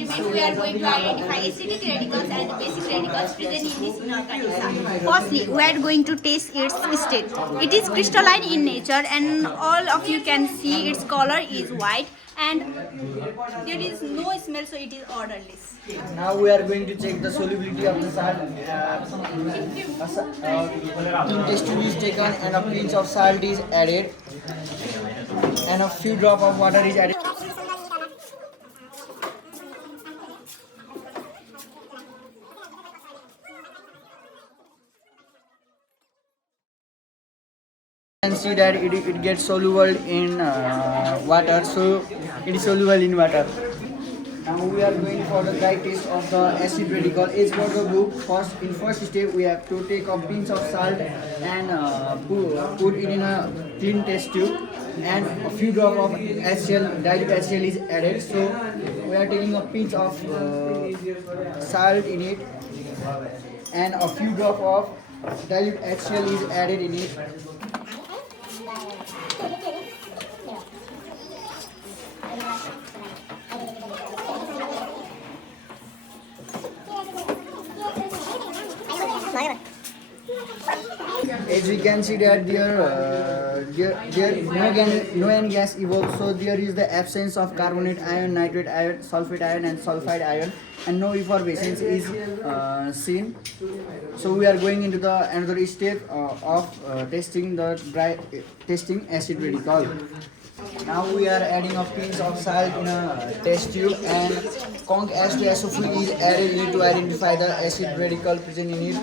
experiment, we are going to identify acidic radicals and the basic radicals present in this inorganic salt. Firstly, we are going to taste its state. It is crystalline in nature, and all of you can see its color is white, and there is no smell, so it is odorless. Now we are going to check the solubility of the salt. Test tube is taken and a pinch of salt is added and a few drops of water is added. You can see that it gets soluble in water, so it is soluble in water. Now we are going for the dry test of the acid radical. As per the book, first step we have to take a pinch of salt and put it in a clean test tube, and a few drops of HCl, dilute HCl is added. So we are taking a pinch of salt in it, and a few drops of dilute HCl is added in it. As we can see that no N gas evolves, so there is the absence of carbonate ion, nitrate ion, sulfate ion and sulfide ion, and no effervescence is seen. So we are going into the another step of testing acid radical. Now we are adding a pinch of salt in a test tube, and conc H2SO4 is added in it to identify the acid radical present in it.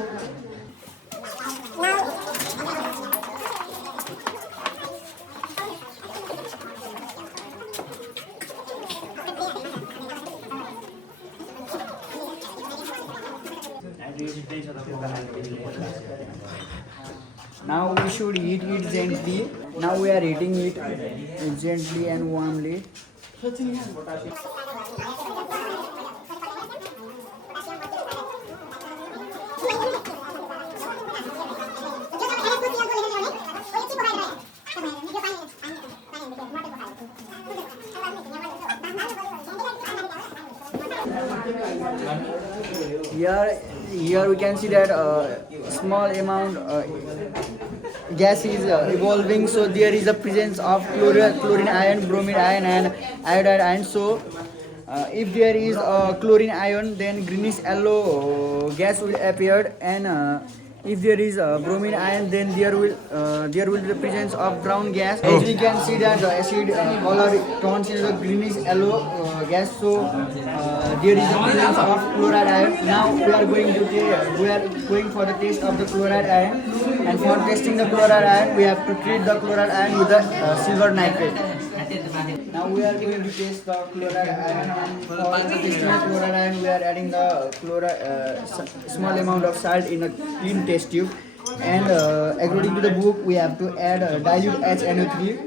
Now we should heat it gently. Now we are heating it gently and warmly. Here we can see that small amount gas is evolving, so there is a presence of chlorine ion, bromine ion and iodide ion. So if there is chlorine ion, then greenish yellow gas will appear, and if there is bromine ion, then there will be the presence of brown gas. As we can see that the acid color turns into the greenish yellow gas, so there is the presence of chloride ion. Now we are going for the test of the chloride ion, and for testing the chloride ion, we have to treat the chloride ion with the silver nitrate. Now we are going to test the chloride ion, and for testing the chloride ion, we are adding the small amount of salt in a clean test tube, and according to the book, we have to add dilute HNO3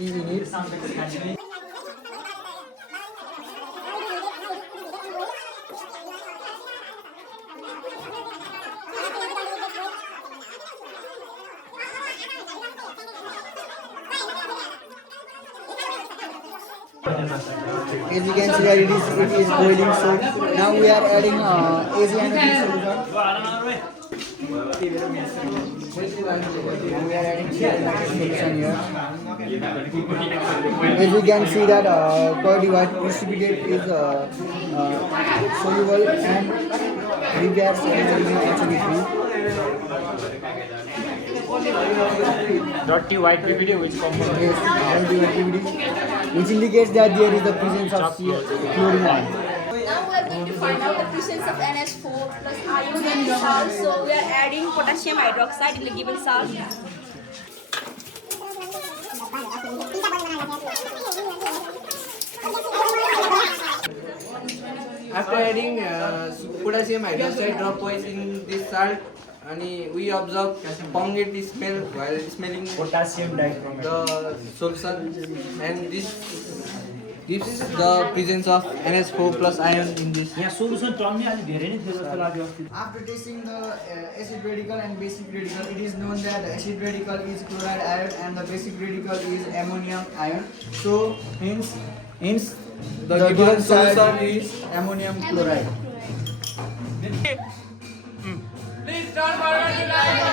in it. As you can see that it is boiling, so now we are adding AgNO3 solution. Now we are adding solution here. As you can see that curdy white precipitate is soluble and reacts HNO3. Dirty white PVD which comes from which indicates that there is the presence of chlorine ion. Now we are going to find out the presence of NH4 plus ion in the salt. So we are adding potassium hydroxide in the given salt. After adding potassium hydroxide dropwise in this salt, and we observe pungent smell while smelling potassium dichromate. the solution, and this gives the presence of NH4 plus ion in this. यहाँ solution term अलि धेरै नै थियो जस्तो लाग्यो अस्ति. After testing the acid radical and basic radical, it is known that the acid radical is chloride ion and the basic radical is ammonium ion. So hence The given solution is ammonium chloride. Please don't forget to like